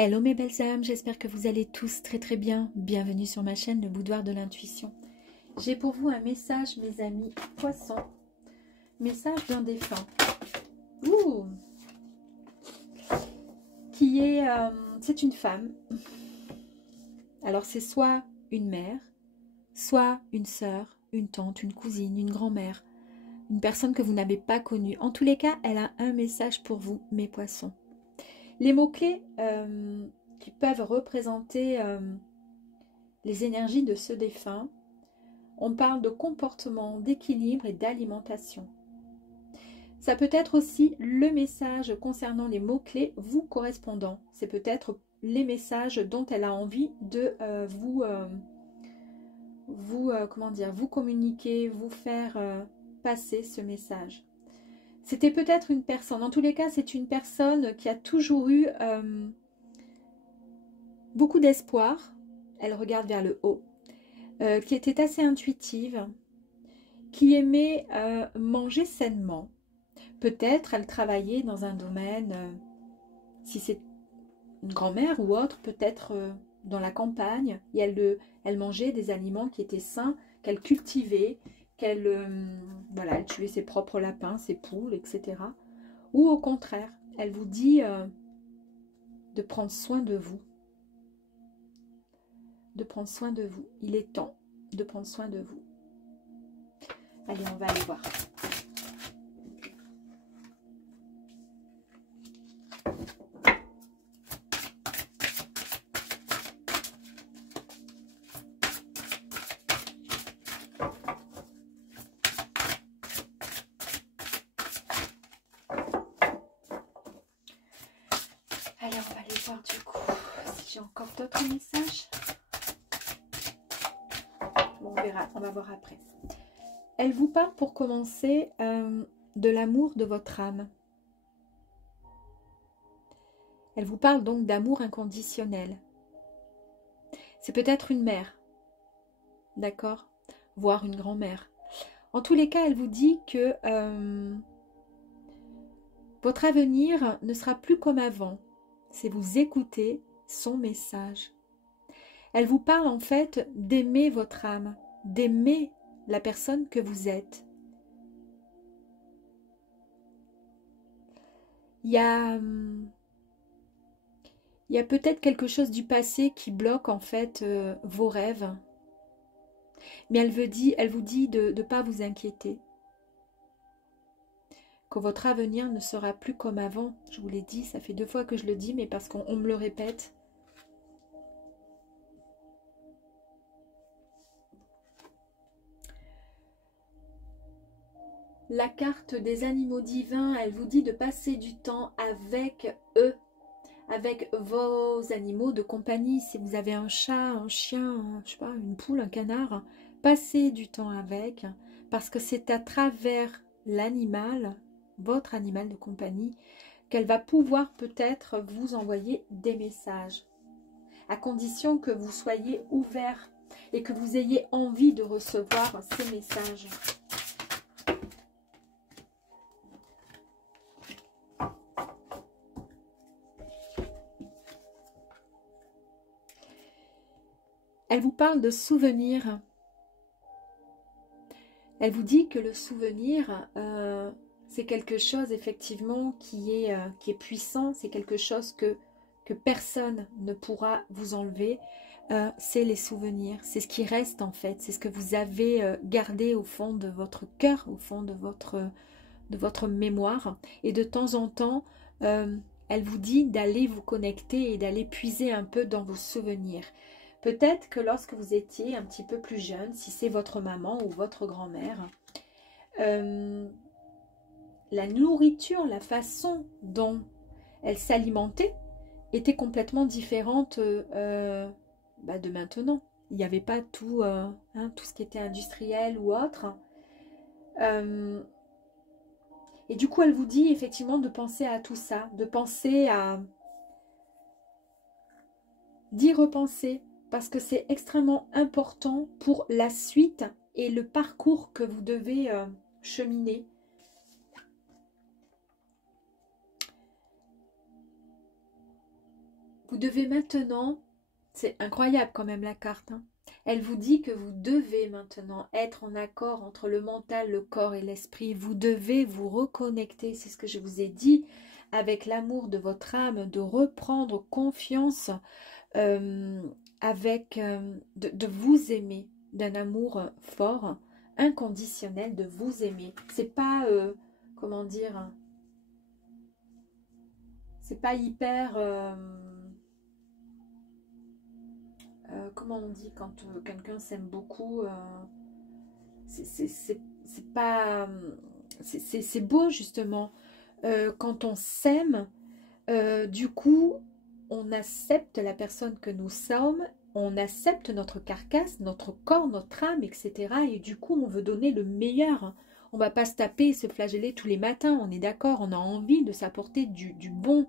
Hello mes belles âmes, j'espère que vous allez tous très très bien. Bienvenue sur ma chaîne Le Boudoir de l'Intuition. J'ai pour vous un message mes amis poissons. Message d'un défunt. Ouh, qui est, c'est une femme. Alors c'est soit une mère, soit une sœur, une tante, une cousine, une grand-mère. Une personne que vous n'avez pas connue. En tous les cas, elle a un message pour vous mes poissons. Les mots-clés qui peuvent représenter les énergies de ce défunt, on parle de comportement, d'équilibre et d'alimentation. Ça peut être aussi le message concernant les mots-clés vous correspondant. C'est peut-être les messages dont elle a envie de vous communiquer, vous faire passer ce message. C'était peut-être une personne, en tous les cas, c'est une personne qui a toujours eu beaucoup d'espoir. Elle regarde vers le haut, qui était assez intuitive, qui aimait manger sainement. Peut-être elle travaillait dans un domaine, si c'est une grand-mère ou autre, peut-être dans la campagne, et elle mangeait des aliments qui étaient sains, qu'elle cultivait, elle tuait ses propres lapins, ses poules, etc. Ou au contraire, elle vous dit de prendre soin de vous. De prendre soin de vous. Il est temps de prendre soin de vous. Allez, on va aller voir. Allez, on va aller voir du coup si j'ai encore d'autres messages. Bon, on verra, on va voir après. Elle vous parle pour commencer de l'amour de votre âme. Elle vous parle donc d'amour inconditionnel. C'est peut-être une mère, d'accord, voire une grand-mère. En tous les cas, elle vous dit que votre avenir ne sera plus comme avant. C'est vous écouter son message. Elle vous parle en fait d'aimer votre âme, d'aimer la personne que vous êtes. Il y a peut-être quelque chose du passé qui bloque en fait vos rêves. Mais elle vous dit de ne pas vous inquiéter. Que votre avenir ne sera plus comme avant. Je vous l'ai dit, ça fait 2 fois que je le dis, mais parce qu'on me le répète. La carte des animaux divins, elle vous dit de passer du temps avec eux, avec vos animaux de compagnie. Si vous avez un chat, un chien, je sais pas, une poule, un canard, passez du temps avec, parce que c'est à travers l'animal, votre animal de compagnie, qu'elle va pouvoir peut-être vous envoyer des messages, à condition que vous soyez ouvert et que vous ayez envie de recevoir ces messages. Elle vous parle de souvenirs. Elle vous dit que le souvenir, c'est quelque chose effectivement qui est puissant, c'est quelque chose que personne ne pourra vous enlever. C'est les souvenirs, c'est ce qui reste en fait, c'est ce que vous avez gardé au fond de votre cœur, au fond de votre mémoire. Et de temps en temps, elle vous dit d'aller vous connecter et d'aller puiser un peu dans vos souvenirs. Peut-être que lorsque vous étiez un petit peu plus jeune, si c'est votre maman ou votre grand-mère, la nourriture, la façon dont elle s'alimentait était complètement différente de maintenant. Il n'y avait pas tout ce qui était industriel ou autre. Et du coup, elle vous dit effectivement de penser à tout ça, de penser à d'y repenser, parce que c'est extrêmement important pour la suite et le parcours que vous devez cheminer. Vous devez maintenant, c'est incroyable quand même la carte, hein. Elle vous dit que vous devez maintenant être en accord entre le mental, le corps et l'esprit. Vous devez vous reconnecter, c'est ce que je vous ai dit, avec l'amour de votre âme, de reprendre confiance de vous aimer, d'un amour fort, inconditionnel, de vous aimer. C'est pas, comment dire, c'est pas hyper... comment on dit quand quelqu'un s'aime beaucoup, c'est pas... c'est beau justement. Quand on s'aime, du coup, on accepte la personne que nous sommes, on accepte notre carcasse, notre corps, notre âme, etc. Et du coup, on veut donner le meilleur. On ne va pas se taper et se flageller tous les matins, on est d'accord, on a envie de s'apporter du bon.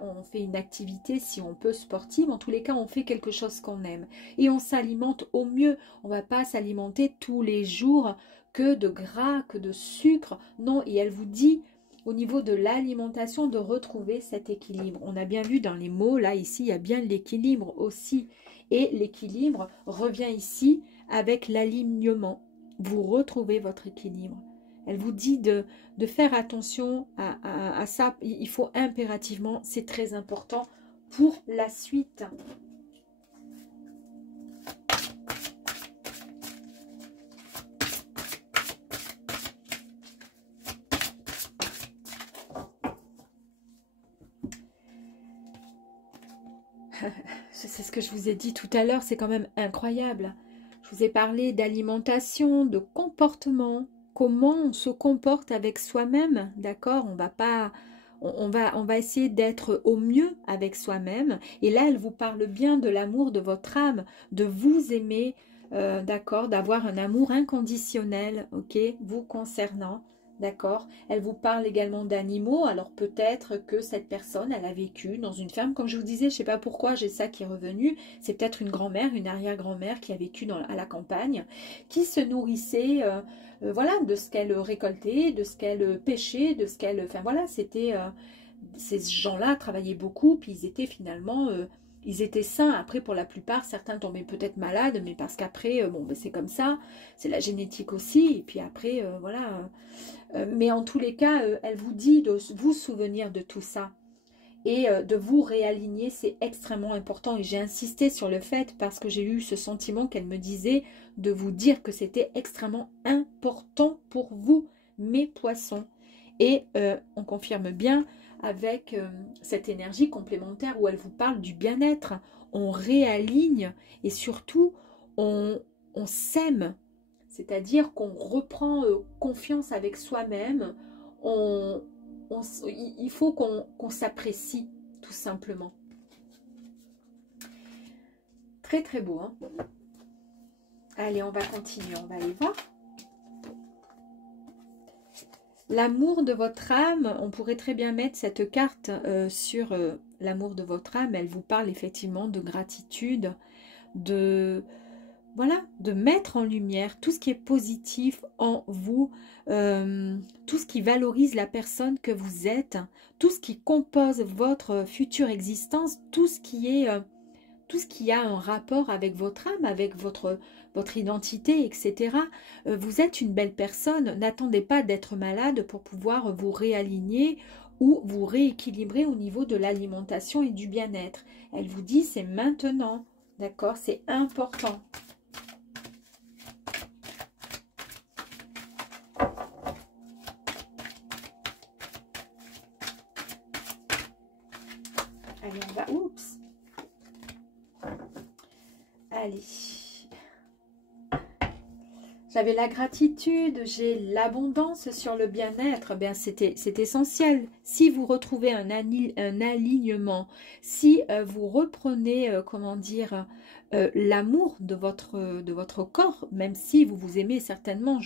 On fait une activité, si on peut, sportive. En tous les cas, on fait quelque chose qu'on aime. Et on s'alimente au mieux. On ne va pas s'alimenter tous les jours que de gras, que de sucre. Non, et elle vous dit... au niveau de l'alimentation, de retrouver cet équilibre. On a bien vu dans les mots, là, ici, il y a bien l'équilibre aussi. Et l'équilibre revient ici avec l'alignement. Vous retrouvez votre équilibre. Elle vous dit de faire attention à ça. Il faut impérativement, c'est très important pour la suite. C'est ce que je vous ai dit tout à l'heure, c'est quand même incroyable. Je vous ai parlé d'alimentation, de comportement, comment on se comporte avec soi-même, d'accord? On va essayer d'être au mieux avec soi-même. Et là, elle vous parle bien de l'amour de votre âme, de vous aimer, d'accord? D'avoir un amour inconditionnel, ok? Vous concernant. D'accord. Elle vous parle également d'animaux. Alors peut-être que cette personne, elle a vécu dans une ferme. Comme je vous disais, je ne sais pas pourquoi j'ai ça qui est revenu. C'est peut-être une grand-mère, une arrière-grand-mère qui a vécu à la campagne, qui se nourrissait voilà, de ce qu'elle récoltait, de ce qu'elle pêchait, de ce qu'elle... Enfin voilà, c'était... ces gens-là travaillaient beaucoup, puis ils étaient finalement... ils étaient sains. Après, pour la plupart, certains tombaient peut-être malades, mais parce qu'après, bon, ben, c'est comme ça. C'est la génétique aussi. Et puis après, voilà... mais en tous les cas, elle vous dit de vous souvenir de tout ça et de vous réaligner, c'est extrêmement important. Et j'ai insisté sur le fait parce que j'ai eu ce sentiment qu'elle me disait de vous dire que c'était extrêmement important pour vous, mes poissons. Et on confirme bien avec cette énergie complémentaire où elle vous parle du bien-être. On réaligne et surtout, on s'aime. C'est-à-dire qu'on reprend confiance avec soi-même. Il faut qu'on s'apprécie, tout simplement. Très, très beau. Hein. Allez, on va continuer. On va aller voir. L'amour de votre âme, on pourrait très bien mettre cette carte sur l'amour de votre âme. Elle vous parle effectivement de gratitude, voilà, de mettre en lumière tout ce qui est positif en vous, tout ce qui valorise la personne que vous êtes, tout ce qui compose votre future existence, tout ce qui a un rapport avec votre âme, avec votre identité, etc. Vous êtes une belle personne, n'attendez pas d'être malade pour pouvoir vous réaligner ou vous rééquilibrer au niveau de l'alimentation et du bien-être. Elle vous dit c'est maintenant, d'accord, c'est important. Allez, on va... Oups. Allez. J'avais la gratitude, j'ai l'abondance sur le bien-être. Ben, c'est essentiel. Si vous retrouvez un alignement, si vous reprenez, comment dire, l'amour de votre corps, même si vous vous aimez certainement,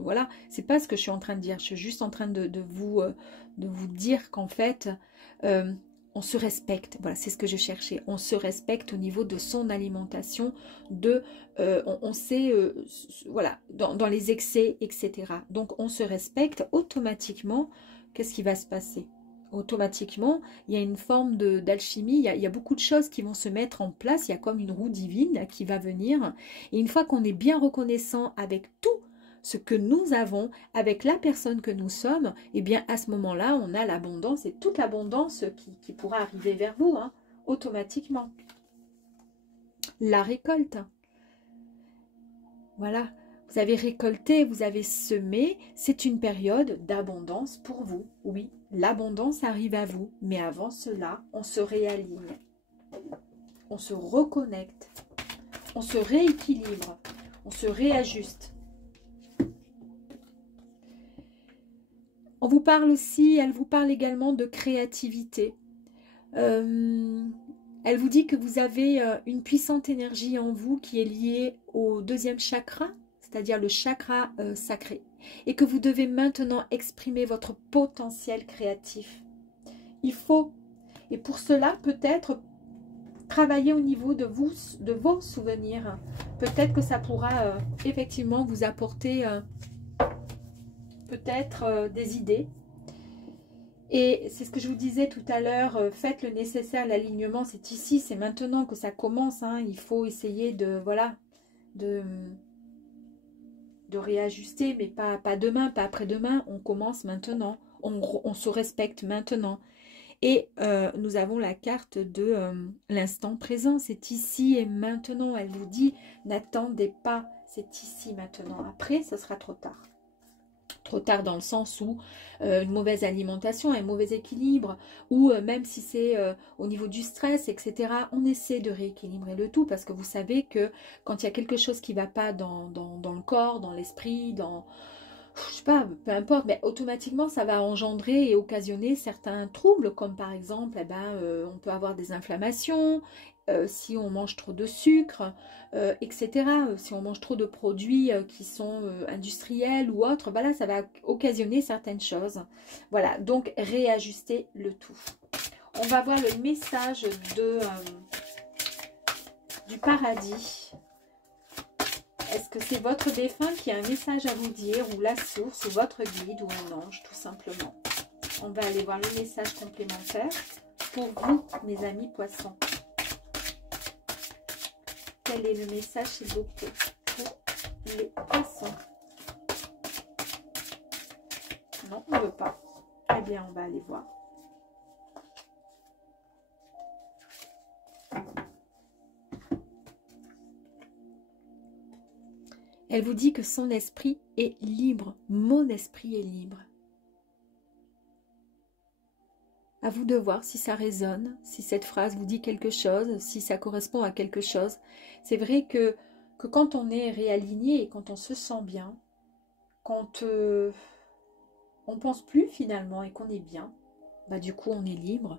voilà, c'est pas ce que je suis en train de dire. Je suis juste en train de vous dire qu'en fait... on se respecte, voilà, c'est ce que je cherchais. On se respecte au niveau de son alimentation, on sait, voilà, dans les excès, etc. Donc, on se respecte automatiquement. Qu'est-ce qui va se passer? automatiquement, il y a une forme d'alchimie, il y a beaucoup de choses qui vont se mettre en place, il y a comme une roue divine là, qui va venir. Et une fois qu'on est bien reconnaissant avec tout ce que nous avons, avec la personne que nous sommes, et bien à ce moment-là, on a l'abondance et toute l'abondance qui pourra arriver vers vous, hein, automatiquement. La récolte. Voilà. Vous avez récolté, vous avez semé, c'est une période d'abondance pour vous. Oui, l'abondance arrive à vous, mais avant cela, on se réaligne, on se reconnecte, on se rééquilibre, on se réajuste. On vous parle aussi, elle vous parle également de créativité. Elle vous dit que vous avez une puissante énergie en vous qui est liée au deuxième chakra, c'est-à-dire le chakra sacré, et que vous devez maintenant exprimer votre potentiel créatif. Il faut, et pour cela, peut-être travailler au niveau de vos souvenirs. Peut-être que ça pourra effectivement vous apporter peut-être des idées. Et c'est ce que je vous disais tout à l'heure, faites le nécessaire, l'alignement, c'est ici, c'est maintenant que ça commence. Hein. Il faut essayer de, voilà, de réajuster, mais pas demain, pas après-demain. On commence maintenant, on se respecte maintenant. Et nous avons la carte de l'instant présent, c'est ici et maintenant. Elle vous dit, n'attendez pas, c'est ici maintenant. Après, ce sera trop tard. Trop tard dans le sens où une mauvaise alimentation, un mauvais équilibre, ou même si c'est au niveau du stress, etc., on essaie de rééquilibrer le tout, parce que vous savez que quand il y a quelque chose qui ne va pas dans le corps, dans l'esprit, je sais pas, peu importe, mais automatiquement ça va engendrer et occasionner certains troubles, comme par exemple, on peut avoir des inflammations, si on mange trop de sucre, etc. Si on mange trop de produits qui sont industriels ou autres, voilà, ça va occasionner certaines choses. Voilà, donc réajuster le tout. On va voir le message du paradis. Est-ce que c'est votre défunt qui a un message à vous dire, ou la source, ou votre guide, ou un ange, tout simplement? On va aller voir le message complémentaire pour vous, mes amis poissons. Quel est le message, s'il vous plaît, pour les poissons? Non, on ne veut pas. Eh bien, on va aller voir. Elle vous dit que son esprit est libre. Mon esprit est libre. À vous de voir si ça résonne, si cette phrase vous dit quelque chose, si ça correspond à quelque chose. C'est vrai que quand on est réaligné et quand on se sent bien, quand on ne pense plus finalement et qu'on est bien, bah du coup on est libre.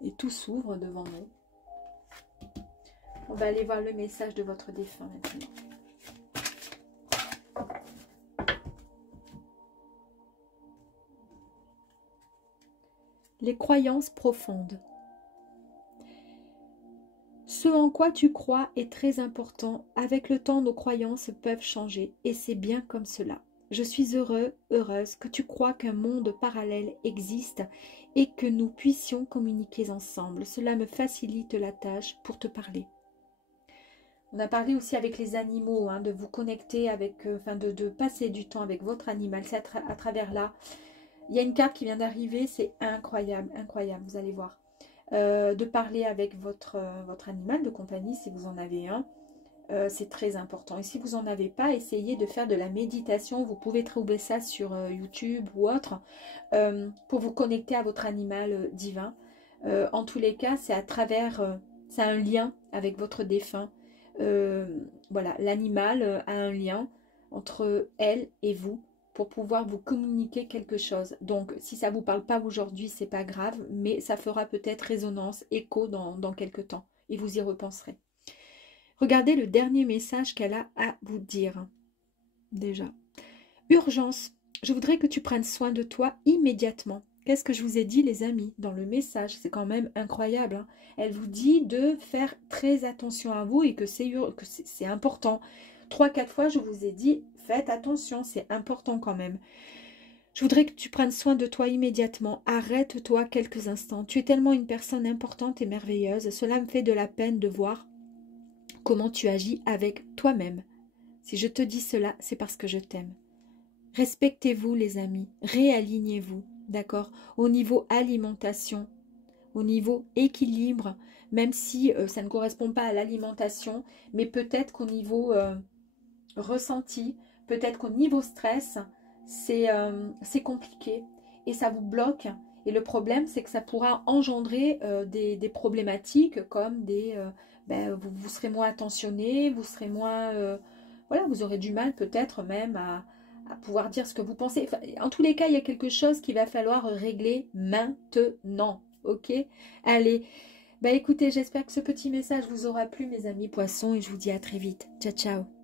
Et tout s'ouvre devant nous. On va aller voir le message de votre défunt maintenant. Les croyances profondes. Ce en quoi tu crois est très important. Avec le temps, nos croyances peuvent changer et c'est bien comme cela. Je suis heureuse que tu crois qu'un monde parallèle existe et que nous puissions communiquer ensemble. Cela me facilite la tâche pour te parler. On a parlé aussi avec les animaux, hein, de vous connecter avec, de passer du temps avec votre animal. C'est à travers là. Il y a une carte qui vient d'arriver, c'est incroyable, incroyable, vous allez voir. De parler avec votre animal de compagnie, si vous en avez un, c'est très important. Et si vous n'en avez pas, essayez de faire de la méditation. Vous pouvez trouver ça sur YouTube ou autre, pour vous connecter à votre animal divin. En tous les cas, c'est à travers, c'est un lien avec votre défunt. Voilà, l'animal a un lien entre elle et vous, pour pouvoir vous communiquer quelque chose. Donc, si ça ne vous parle pas aujourd'hui, c'est pas grave, mais ça fera peut-être résonance, écho dans quelques temps, et vous y repenserez. Regardez le dernier message qu'elle a à vous dire. Déjà. Urgence. Je voudrais que tu prennes soin de toi immédiatement. Qu'est-ce que je vous ai dit, les amis, dans le message? C'est quand même incroyable. Hein. Elle vous dit de faire très attention à vous et que c'est important. 3-4 fois, je vous ai dit, faites attention, c'est important quand même. Je voudrais que tu prennes soin de toi immédiatement. Arrête-toi quelques instants. Tu es tellement une personne importante et merveilleuse. Cela me fait de la peine de voir comment tu agis avec toi-même. Si je te dis cela, c'est parce que je t'aime. Respectez-vous les amis, réalignez-vous, d'accord? Au niveau alimentation, au niveau équilibre, même si ça ne correspond pas à l'alimentation, mais peut-être qu'au niveau ressenti, peut-être qu'au niveau stress, c'est compliqué et ça vous bloque. Et le problème, c'est que ça pourra engendrer des problématiques comme vous serez moins attentionné, vous serez moins... voilà, vous aurez du mal peut-être même à pouvoir dire ce que vous pensez. Enfin, en tous les cas, il y a quelque chose qu'il va falloir régler maintenant. Ok? Allez, bah écoutez, j'espère que ce petit message vous aura plu, mes amis poissons, et je vous dis à très vite. Ciao, ciao!